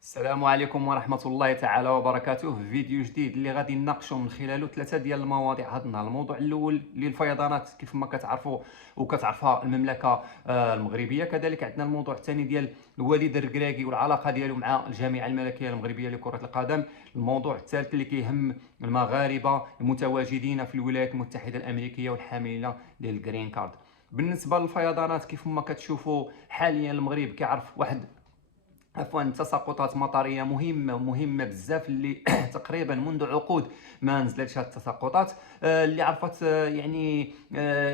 السلام عليكم ورحمة الله تعالى وبركاته. في فيديو جديد اللي غادي نناقشوا من خلاله ثلاثة ديال المواضيع هذا النهار. الموضوع الأول اللي الفيضانات كيف ما كتعرفوا وكتعرفها المملكة المغربية. كذلك عندنا الموضوع الثاني ديال الوالد الركراكي والعلاقة ديالو مع الجامعة الملكية المغربية لكرة القدم. الموضوع الثالث اللي كيهم المغاربة المتواجدين في الولايات المتحدة الأمريكية والحاملين للجرين كارد. بالنسبة للفيضانات كيف ما كتشوفوا حاليا المغرب كيعرف واحد تساقطات مطريه مهمه بزاف اللي تقريبا منذ عقود ما نزلتش هذه التساقطات. اللي عرفت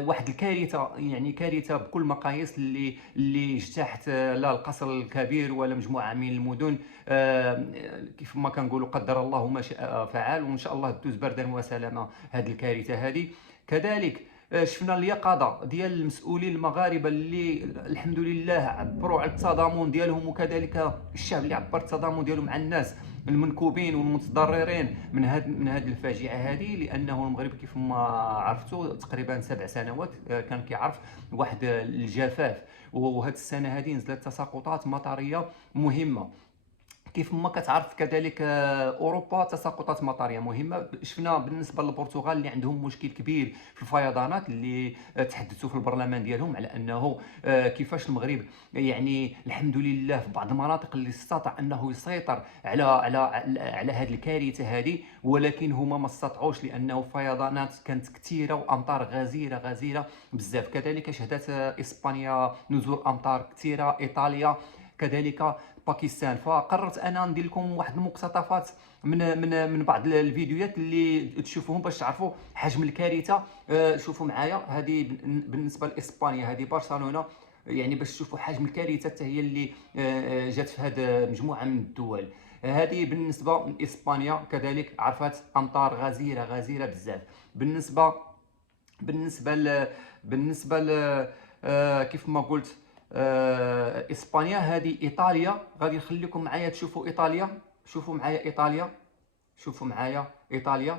واحد الكارثه، يعني كارثه بكل مقاييس اللي اجتاحت لا القصر الكبير ولا مجموعه من المدن. كيف ما كنقولوا قدر الله ما شاء فعل، وان شاء الله تدوز بردا وسلامه هذه الكارثه هذه. كذلك شفنا اليقظه ديال المسؤولين المغاربه اللي الحمد لله عبروا على التضامن ديالهم، وكذلك الشعب اللي عبر التضامن ديالو مع الناس المنكوبين والمتضررين من هذه الفاجعه هذه. لانه المغرب كيف ما عرفتوا تقريبا 7 سنوات كان كيعرف واحد الجفاف، وهذه السنه هذه نزلت تساقطات مطريه مهمه. كيف ما كتعرف كذلك اوروبا تساقطات مطريه مهمه. شفنا بالنسبه للبرتغال اللي عندهم مشكل كبير في الفيضانات، اللي تحدثوا في البرلمان ديالهم على انه كيفاش المغرب يعني الحمد لله في بعض المناطق اللي استطاع انه يسيطر على هذه الكارثه هذه، ولكن هما ما استطاعوش لانه الفيضانات كانت كثيره وامطار غزيره بزاف. كذلك شهدت اسبانيا نزول امطار كثيره، ايطاليا كذلك، باكستان. فقررت انا ندير لكم واحد المقتطفات من بعض الفيديوهات اللي تشوفوهم باش تعرفوا حجم الكارثه. شوفوا معايا، هذه بالنسبه لاسبانيا، هذه برشلونه، يعني باش تشوفوا حجم الكارثه حتى هي اللي جات في هذه مجموعه من الدول. هذه بالنسبه لاسبانيا، كذلك عرفت امطار غزيره بزاف. بالنسبه بالنسبه ل بالنسبه ل كيف ما قلت اسبانيا. هذه ايطاليا، غادي نخليكم معايا تشوفوا ايطاليا. شوفوا معايا ايطاليا، شوفوا معايا ايطاليا.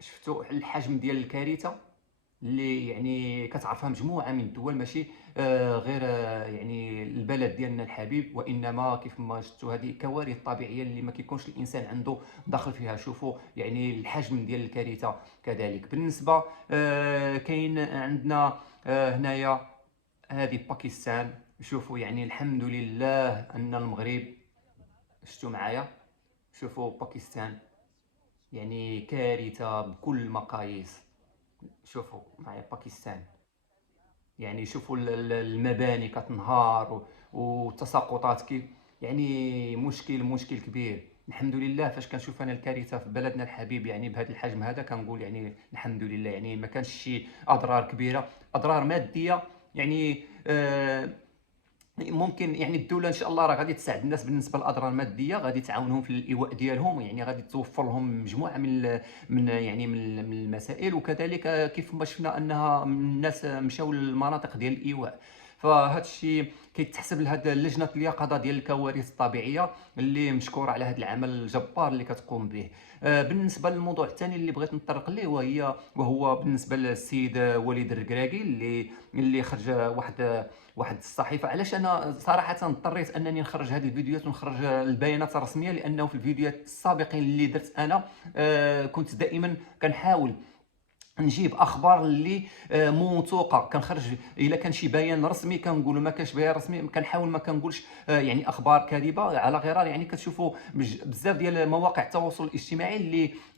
شفتوا الحجم ديال الكارثه اللي يعني كتعرفها مجموعه من الدول، ماشي غير يعني البلد ديالنا الحبيب، وانما كيف ما شفتوا هذه كوارث طبيعيه اللي ما كيكونش الانسان عنده دخل فيها. شوفوا يعني الحجم ديال الكارثه. كذلك بالنسبه كاين عندنا هنايا هذه باكستان. شوفوا يعني الحمد لله ان المغرب، شفتوا معايا، شوفوا باكستان يعني كارثه بكل المقاييس. شوفوا معايا باكستان، يعني شوفوا المباني كتنهار والتساقطات كيف، يعني مشكل كبير. الحمد لله فاش كنشوف انا الكارثه في بلدنا الحبيب يعني بهذا الحجم هذا، كنقول يعني الحمد لله، يعني ما كانش شي اضرار كبيره، اضرار ماديه يعني. ممكن يعني الدوله ان شاء الله راه غادي تساعد الناس بالنسبه للاضرار الماديه، غادي تعاونهم في الايواء ديالهم، يعني غادي توفر لهم مجموعه من المسائل. وكذلك كيف ما شفنا انها الناس مشاو للمناطق ديال الايواء. فهذا الشيء كيتحسب لهذا لجنه اليقظه ديال الكوارث الطبيعيه اللي مشكوره على هذا العمل الجبار اللي كتقوم به. بالنسبه للموضوع الثاني اللي بغيت نطرق ليه، وهو بالنسبه للسيد وليد الركراكي اللي خرج واحد الصحيفه. علاش انا صراحه اضطريت انني نخرج هذه الفيديوهات ونخرج البيانات الرسميه؟ لانه في الفيديوهات السابقين اللي درت انا كنت دائما كنحاول نجيب اخبار اللي موثوقه، كنخرج الا كان شي بيان رسمي كنقولوا، ما كانش بيان رسمي كنحاول ما كنقولش يعني اخبار كاذبه على غرار. يعني كتشوفوا بزاف ديال مواقع التواصل الاجتماعي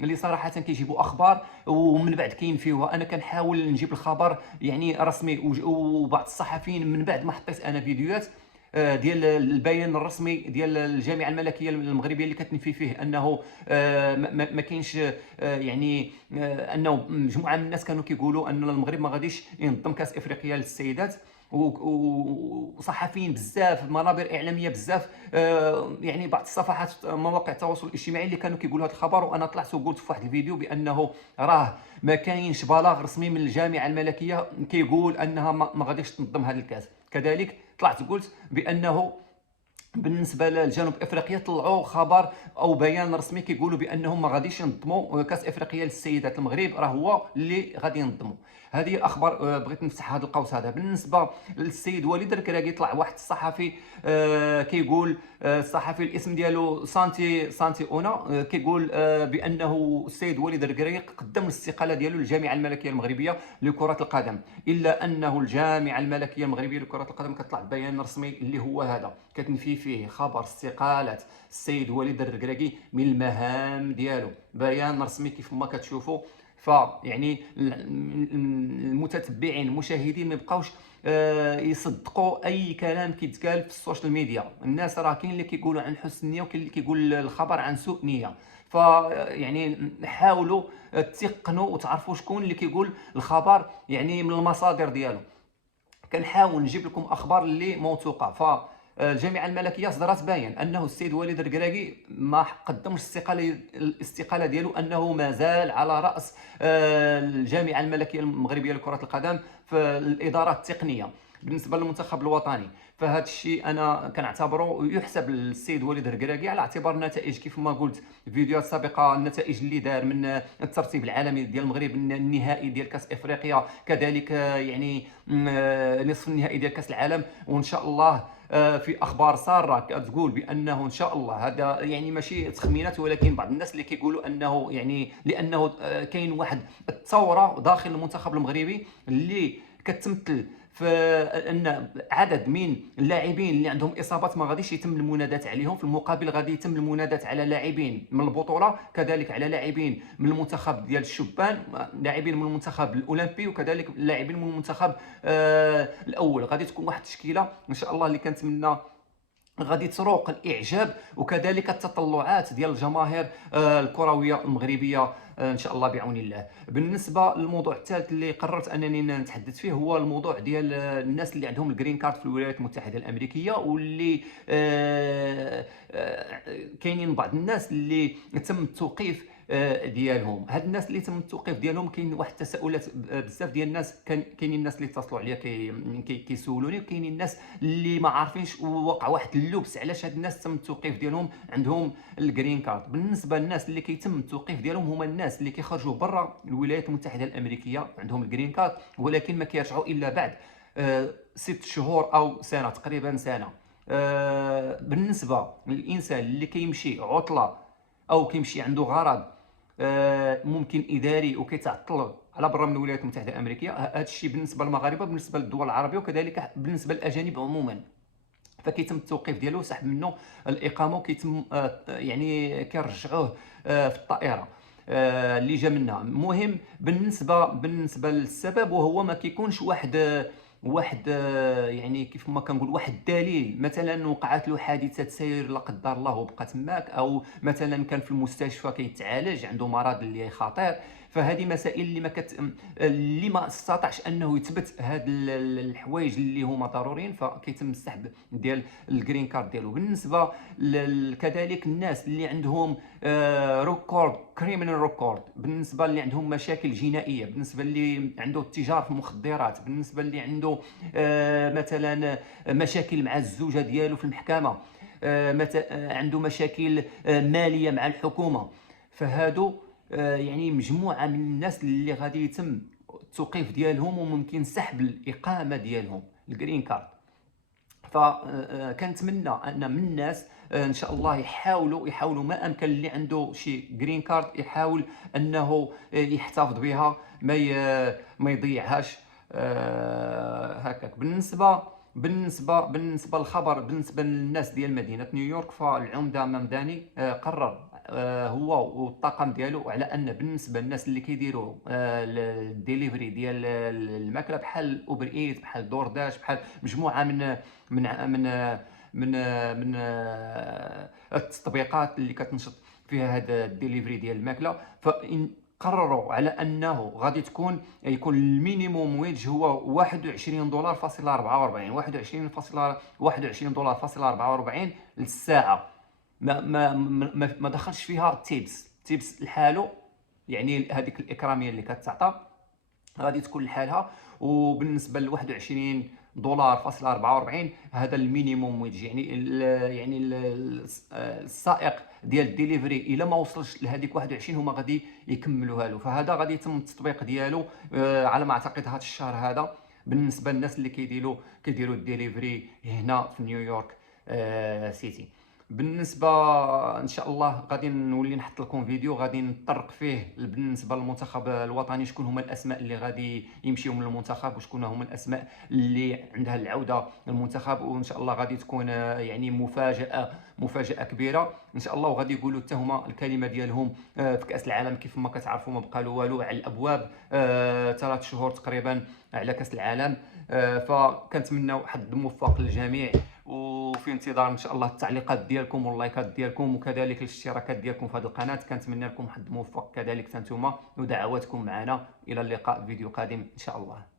اللي صراحه كيجيبوا اخبار ومن بعد كينفيوها. انا كنحاول نجيب الخبر يعني رسمي، وبعض الصحفيين من بعد ما حطيت انا فيديوهات ديال البيان الرسمي ديال الجامعه الملكيه المغربيه اللي كتنفي فيه انه ما كاينش يعني انه مجموعه من الناس كانوا كيقولوا ان المغرب ما غاديش ينظم كاس افريقيا للسيدات. وصحفيين بزاف، منابر اعلاميه بزاف، يعني بعض الصفحات مواقع التواصل الاجتماعي اللي كانوا كيقولوا هذا الخبر. وانا طلعت وقلت في واحد الفيديو بانه راه ما كاينش بلاغ رسمي من الجامعه الملكيه كيقول انها ما غاديش تنظم هذا الكاس. كذلك طلعت قلت بانه بالنسبه لجنوب افريقيا طلعوا خبر او بيان رسمي كيقولوا بانهم ما غاديش ينظموا كاس افريقيا للسيدات، المغرب راه هو اللي غادي ينظموا. هذه الاخبار. بغيت نفتح هذا القوس هذا. بالنسبه للسيد وليد الكراكي، طلع واحد الصحفي كيقول، الصحفي الاسم ديالو سانتي اونا، كيقول بانه السيد وليد الكراكي قدم الاستقاله ديالو للجامعه الملكيه المغربيه لكره القدم، الا انه الجامعه الملكيه المغربيه لكره القدم كتطلع بيان رسمي اللي هو هذا، كتنفي فيه خبر استقاله السيد وليد الكراكي من المهام ديالو. بيان رسمي كيف ما كتشوفوا. فيعني المتتبعين المشاهدين ما يبقاوش يصدقوا اي كلام كيتقال في السوشيال ميديا. الناس راه كاين اللي كيقولوا عن حسن نيه وكاين اللي كيقول الخبر عن سوء نيه. فيعني حاولوا تيقنوا وتعرفوا شكون اللي كيقول الخبر يعني من المصادر ديالو. كنحاول نجيب لكم اخبار اللي موثوقه. الجامعه الملكيه صدرت بيان انه السيد وليد الكراكي ما قدمش الاستقاله ديالو، انه ما زال على راس الجامعه الملكيه المغربيه لكره القدم في الادارات التقنيه بالنسبه للمنتخب الوطني. فهذا الشيء انا كنعتبره يحسب للسيد وليد الكراكي على اعتبار النتائج كيف ما قلت في فيديوهات سابقه، النتائج اللي دار من الترتيب العالمي ديال المغرب، النهائي ديال كاس افريقيا، كذلك يعني نصف النهائي ديال كاس العالم. وان شاء الله في اخبار ساره كتقول بانه ان شاء الله، هذا يعني ماشي تخمينات، ولكن بعض الناس اللي كيقولوا انه يعني لانه كاين واحد الثوره داخل المنتخب المغربي اللي كتمثل في ان عدد من اللاعبين اللي عندهم اصابات ما غاديش يتم المنادات عليهم، في المقابل غادي يتم المنادات على لاعبين من البطوله، كذلك على لاعبين من المنتخب ديال الشبان، لاعبين من المنتخب الاولمبي، وكذلك لاعبين من المنتخب الاول. غادي تكون واحد التشكيله ان شاء الله اللي كنتمنى غادي تروق الاعجاب وكذلك التطلعات ديال الجماهير الكرويه المغربيه ان شاء الله بعون الله. بالنسبه للموضوع الثالث اللي قررت انني نتحدث فيه هو الموضوع ديال الناس اللي عندهم الجرين كارد في الولايات المتحده الامريكيه، واللي كاينين بعض الناس اللي تم التوقيف ديالهم. هاد الناس اللي تم التوقيف ديالهم كاين واحد التساؤلات. بزاف ديال الناس كاينين الناس اللي اتصلوا عليا كيسولوني، وكاينين الناس اللي ما عارفينش، ووقع واحد اللبس علاش هاد الناس تم التوقيف ديالهم عندهم الجرين كارد. بالنسبه للناس اللي كيتم التوقيف ديالهم هما الناس اللي كيخرجوا برا الولايات المتحده الامريكيه عندهم الجرين كارد، ولكن ما كيرجعوا الا بعد 6 شهور او سنه، تقريبا سنه. بالنسبه للانسان اللي كيمشي عطله او كيمشي عنده غرض ممكن اداري وكيتعطل على برا من الولايات المتحده الامريكيه، هذا الشيء بالنسبه للمغاربه، بالنسبه للدول العربيه، وكذلك بالنسبه للاجانب عموما، فكيتم التوقيف ديالو وسحب منه الاقامه، وكيتم يعني كيرجعوه في الطائره اللي جا منها. المهم بالنسبه للسبب، وهو ما كيكونش واحد يعني كيف ما كنقول واحد الدليل، مثلا وقعت له حادثه سير لا قدر الله وبقى تماك، او مثلا كان في المستشفى كيتعالج عنده مرض اللي خطير. فهذه مسائل اللي ما استطاعش انه يثبت هاد الحوايج اللي هما ضروريين، فكيتم السحب ديال الجرين كارد ديالو. بالنسبه كذلك الناس اللي عندهم ريكورد كريمينال ريكورد، بالنسبه اللي عندهم مشاكل جنائيه، بالنسبه اللي عنده التجار في المخدرات، بالنسبه اللي عنده مثلا مشاكل مع الزوجه ديالو في المحكمه، عنده مشاكل ماليه مع الحكومه، فهادو يعني مجموعه من الناس اللي غادي يتم التوقيف ديالهم وممكن سحب الاقامه ديالهم الجرين كارد. فكنتمنى ان من الناس ان شاء الله يحاولوا ما امكن، اللي عنده شي جرين كارد يحاول انه يحتفظ بها، ما يضيعهاش هكاك. بالنسبه للخبر، بالنسبه للناس ديال مدينه نيويورك، فالعمده ممداني قرر هو والطاقم ديالو على ان بالنسبه للناس اللي كيديروا الديليفري ديال الماكله، بحال اوبر ايت، بحال دور داش، بحال مجموعه من من من من التطبيقات اللي كتنشط فيها هذا الديليفري ديال الماكله، فإن قرروا على انه غادي يكون المينيموم ويج هو 21 دولار فاصله 44، 21 دولار فاصله 44 للساعه. ما دخلش فيها تيبس لحاله، يعني هذيك الاكراميه اللي كتعطى غادي تكون لحالها. وبالنسبه ل 21 دولار فاصلة 44. هذا المينيموم ويج، يعني السائق ديال الديليفري الا ما وصلش لهذيك 21 هما غادي يكملوها له. فهذا غادي يتم التطبيق ديالو على ما اعتقد هذا الشهر هذا، بالنسبه للناس اللي كيديروا الديليفري هنا في نيويورك سيتي. بالنسبه ان شاء الله غادي نولي نحط لكم فيديو غادي نطرق فيه بالنسبه للمنتخب الوطني، شكون هما الاسماء اللي غادي يمشيو من المنتخب، وشكون هما الاسماء اللي عندها العوده للمنتخب. وان شاء الله غادي تكون يعني مفاجاه كبيره ان شاء الله. وغادي يقولوا حتى هما الكلمه ديالهم في كاس العالم. كيف ما كتعرفوا ما بقى له والو على الابواب، 3 شهور تقريبا على كاس العالم. فكنتمناو حظ موفق للجميع، وفي انتظار ان شاء الله التعليقات ديالكم واللايكات ديالكم، وكذلك الاشتراكات ديالكم في هذه القناه. كنتمنى لكم حظ موفق كذلك نتوما، ودعواتكم معنا. الى اللقاء في فيديو قادم ان شاء الله.